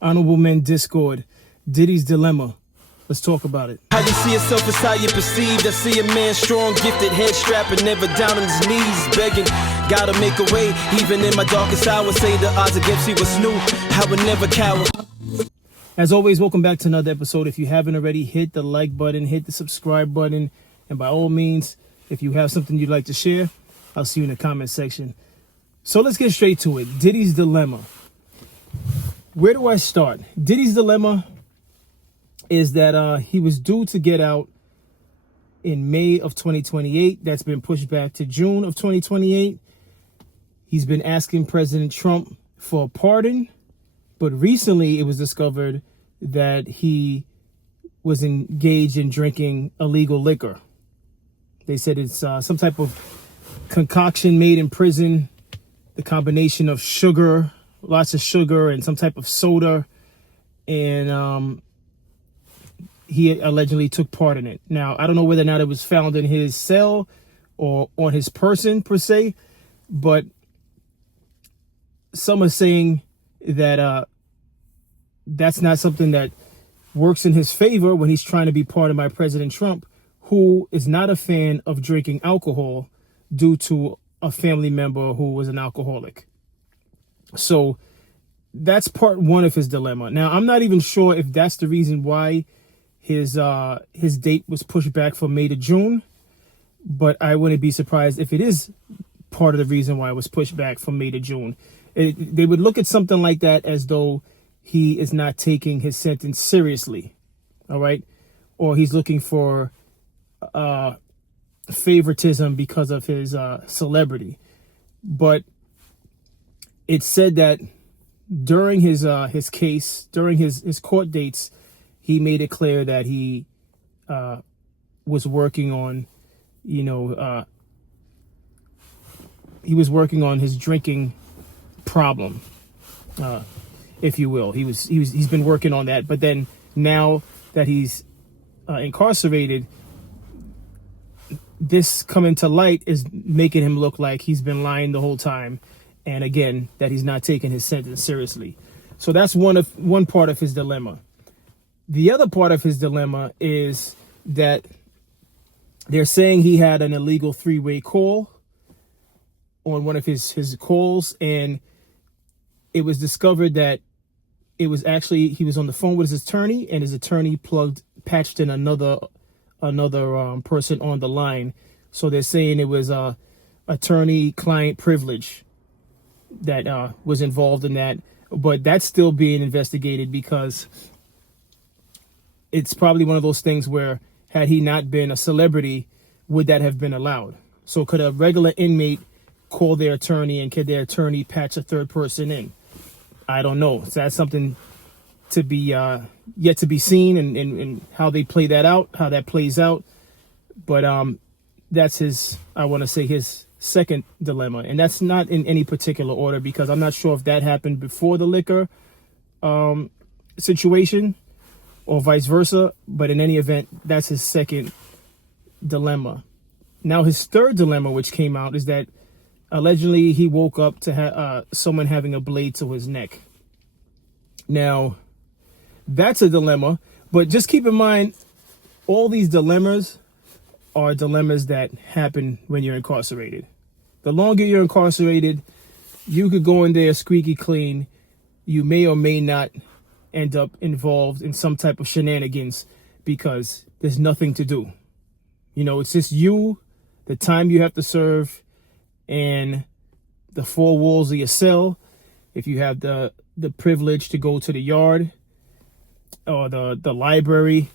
Honorable Men Discord, Diddy's Dilemma. Let's talk about it. How you see yourself is how you perceived. I see a man strong, gifted, head strapping, never down on his knees, begging. Gotta make a way, even in my darkest hour. Say the odds against me was new. I would never cower. As always, welcome back to another episode. If you haven't already, hit the like button, hit the subscribe button, and by all means, if you have something you'd like to share, I'll see you in the comment section. So let's get straight to it. Diddy's Dilemma. Where do I start? Diddy's Dilemma is that he was due to get out in May of 2028. That's been pushed back to June of 2028. He's been asking President Trump for a pardon, but recently it was discovered that he was engaged in drinking illegal liquor. They said it's some type of concoction made in prison, the combination of sugar, lots of sugar, and some type of soda, and he allegedly took part in it. Now, I don't know whether or not it was found in his cell or on his person per se, but some are saying that that's not something that works in his favor when he's trying to be pardoned by President Trump, who is not a fan of drinking alcohol due to a family member who was an alcoholic. So that's part one of his dilemma. Now, I'm not even sure if that's the reason why his date was pushed back from May to June, but I wouldn't be surprised if it is part of the reason why it was pushed back from May to June. They would look at something like that as though he is not taking his sentence seriously, all right? Or he's looking for favoritism because of his celebrity. But it's said that during his case, during his court dates, he made it clear that he was working on, he was working on his drinking problem, if you will. He's been working on that. But then now that he's incarcerated, this coming to light is making him look like he's been lying the whole time, and again that he's not taking his sentence seriously. So that's one part of his dilemma. The other part of his dilemma is that they're saying he had an illegal three-way call on one of his calls, and it was discovered that it was actually, he was on the phone with his attorney, and his attorney patched in another person on the line. So they're saying it was attorney-client privilege that was involved in that, but that's still being investigated because it's probably one of those things where had he not been a celebrity, would that have been allowed? So could a regular inmate call their attorney, and could their attorney patch a third person in? I don't know. So that's something to be yet to be seen, and how they play that out, how that plays out. But that's his second dilemma, and that's not in any particular order because I'm not sure if that happened before the liquor situation or vice versa. But in any event, that's his second dilemma. Now, his third dilemma, which came out, is that allegedly he woke up to someone having a blade to his neck. Now, that's a dilemma, but just keep in mind, all these dilemmas are dilemmas that happen when you're incarcerated. The longer you're incarcerated, you could go in there squeaky clean. You may or may not end up involved in some type of shenanigans because there's nothing to do. It's just you, the time you have to serve, and the four walls of your cell. If you have the privilege to go to the yard or the library,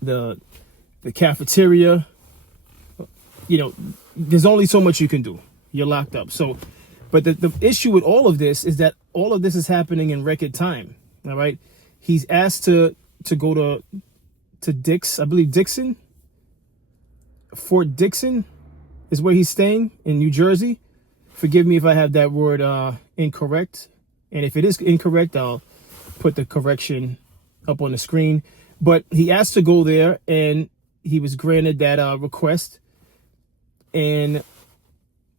the cafeteria, there's only so much you can do. You're locked up. So, but the issue with all of this is that all of this is happening in record time. All right. He's asked to go to Dixon. Fort Dixon is where he's staying in New Jersey. Forgive me if I have that word incorrect. And if it is incorrect, I'll put the correction up on the screen. But he asked to go there, and he was granted that request. And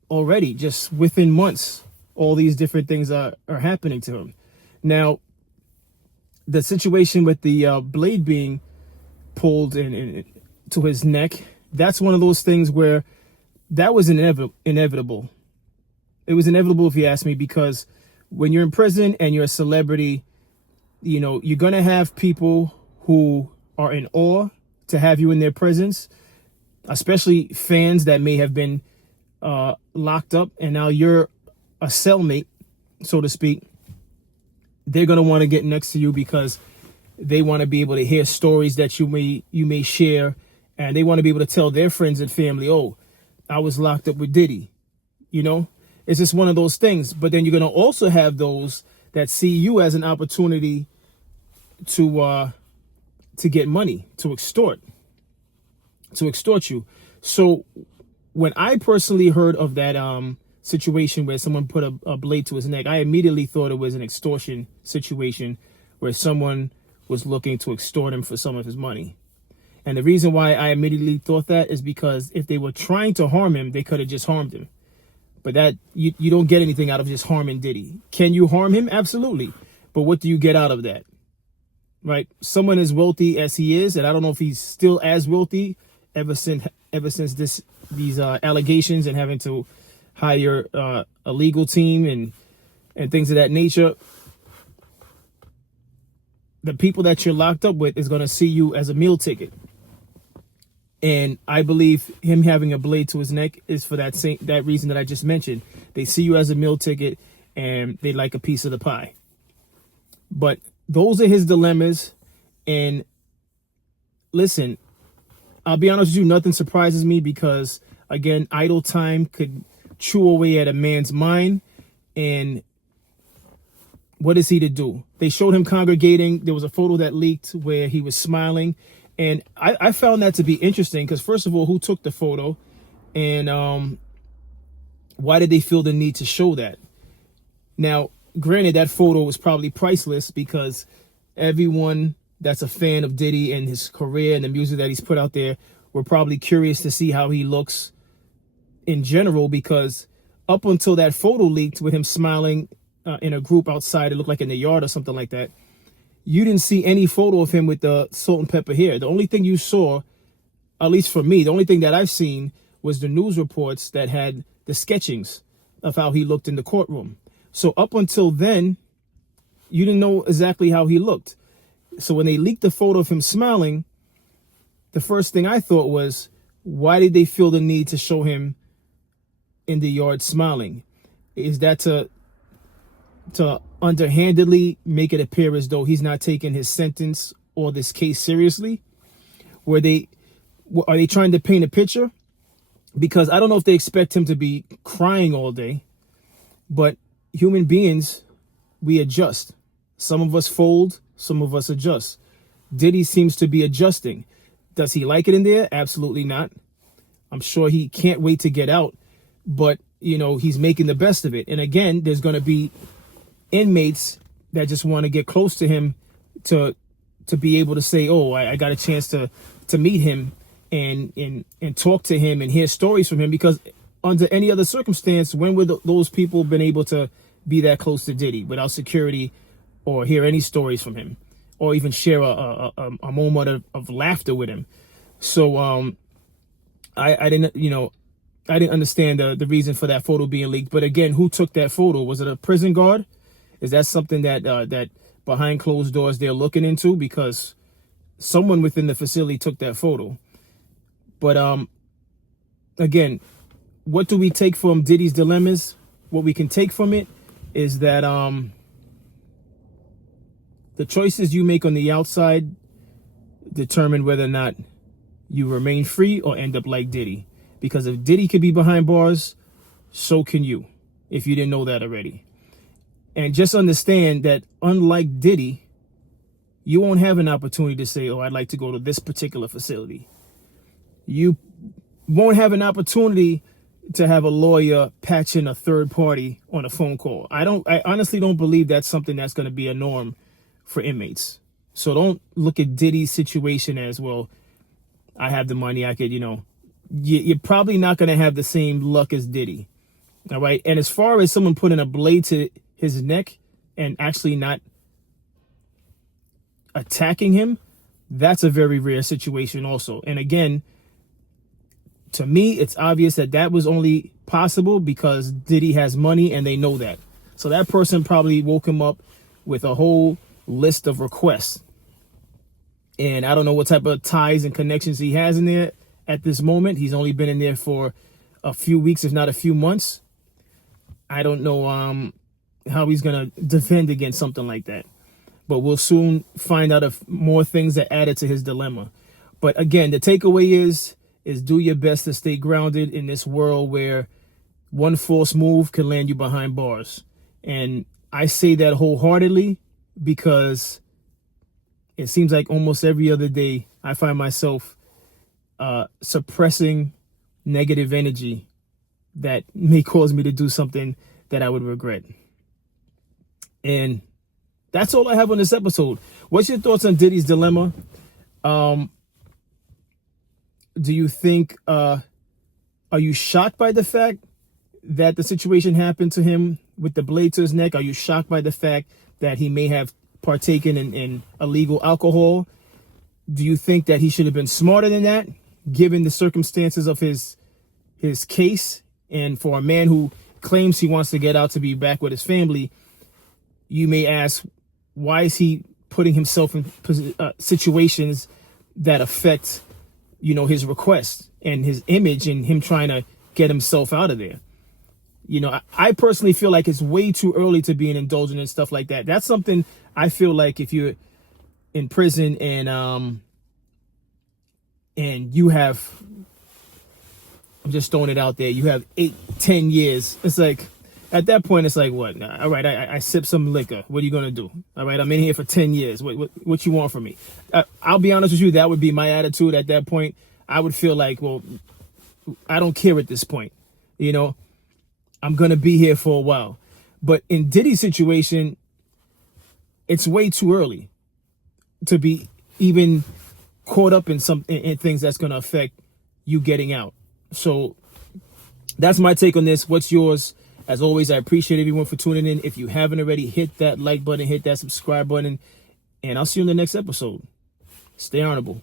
already, just within months, all these different things are happening to him. Now, the situation with the blade being pulled to his neck, that's one of those things where that was inevitable. It was inevitable, if you ask me, because when you're in prison and you're a celebrity, you know, you're going to have people who are in awe to have you in their presence, especially fans that may have been locked up and now you're a cellmate, so to speak. They're going to want to get next to you because they want to be able to hear stories that you may share, and they want to be able to tell their friends and family, oh, I was locked up with Diddy. You know, it's just one of those things. But then you're going to also have those that see you as an opportunity to get money, to extort you. So when I personally heard of that situation where someone put a blade to his neck, I immediately thought it was an extortion situation where someone was looking to extort him for some of his money. And the reason why I immediately thought that is because if they were trying to harm him, they could have just harmed him. But that you don't get anything out of just harming Diddy. Can you harm him? Absolutely. But what do you get out of that? Right? Someone as wealthy as he is, and I don't know if he's still as wealthy ever since these allegations and having to hire a legal team and things of that nature. The people that you're locked up with is going to see you as a meal ticket. And I believe him having a blade to his neck is for that reason that I just mentioned. They see you as a meal ticket and they like a piece of the pie. But those are his dilemmas. And listen, I'll be honest with you, nothing surprises me because, again, idle time could chew away at a man's mind. And what is he to do? They showed him congregating. There was a photo that leaked where he was smiling. And I found that to be interesting because, first of all, who took the photo? And why did they feel the need to show that? Now, granted, that photo was probably priceless because everyone that's a fan of Diddy and his career and the music that he's put out there were probably curious to see how he looks in general, because up until that photo leaked with him smiling in a group outside, it looked like in the yard or something like that, you didn't see any photo of him with the salt and pepper hair. The only thing you saw, at least for me, the only thing that I've seen was the news reports that had the sketchings of how he looked in the courtroom. So up until then, you didn't know exactly how he looked. So when they leaked the photo of him smiling, the first thing I thought was, why did they feel the need to show him in the yard smiling? Is that to underhandedly make it appear as though he's not taking his sentence or this case seriously? Are they trying to paint a picture? Because I don't know if they expect him to be crying all day, but human beings, we adjust. Some of us fold, some of us adjust. Diddy seems to be adjusting. Does he like it in there? Absolutely not. I'm sure he can't wait to get out, but you know, he's making the best of it. And again, there's going to be inmates that just want to get close to him to be able to say, oh, I got a chance to meet him and talk to him and hear stories from him, because under any other circumstance, when would those people been able to be that close to Diddy without security or hear any stories from him or even share a moment of laughter with him? So I didn't understand the reason for that photo being leaked. But again, who took that photo? Was it a prison guard? Is that something that behind closed doors they're looking into? Because someone within the facility took that photo. But again, what do we take from Diddy's dilemmas? What we can take from it is that the choices you make on the outside determine whether or not you remain free or end up like Diddy. Because if Diddy could be behind bars, so can you, if you didn't know that already. And just understand that unlike Diddy, you won't have an opportunity to say, oh, I'd like to go to this particular facility. You won't have an opportunity to have a lawyer patch in a third party on a phone call. I honestly don't believe that's something that's going to be a norm for inmates. So don't look at Diddy's situation as, well, I have the money, I could, you're probably not going to have the same luck as Diddy. All right. And as far as someone putting a blade to his neck and actually not attacking him, that's a very rare situation also. And again, to me, it's obvious that that was only possible because Diddy has money and they know that. So that person probably woke him up with a whole list of requests. And I don't know what type of ties and connections he has in there at this moment. He's only been in there for a few weeks, if not a few months. I don't know how he's going to defend against something like that. But we'll soon find out if more things are added to his dilemma. But again, the takeaway is do your best to stay grounded in this world where one false move can land you behind bars. And I say that wholeheartedly because it seems like almost every other day I find myself suppressing negative energy that may cause me to do something that I would regret. And that's all I have on this episode. What's your thoughts on Diddy's dilemma? Do you think, are you shocked by the fact that the situation happened to him with the blade to his neck? Are you shocked by the fact that he may have partaken in illegal alcohol? Do you think that he should have been smarter than that, given the circumstances of his case? And for a man who claims he wants to get out to be back with his family, you may ask, why is he putting himself in situations that affect, his request and his image and him trying to get himself out of there? I personally feel like it's way too early to be an indulgent and stuff like that. That's something I feel like if you're in prison and you have, I'm just throwing it out there, you have 8-10 years. It's like, at that point, it's like, what? All right, I sip some liquor. What are you going to do? All right, I'm in here for 10 years. What you want from me? I'll be honest with you, that would be my attitude at that point. I would feel like, well, I don't care at this point. I'm going to be here for a while. But in Diddy's situation, it's way too early to be even caught up in things that's going to affect you getting out. So that's my take on this. What's yours? As always, I appreciate everyone for tuning in. If you haven't already, hit that like button, hit that subscribe button, and I'll see you in the next episode. Stay honorable.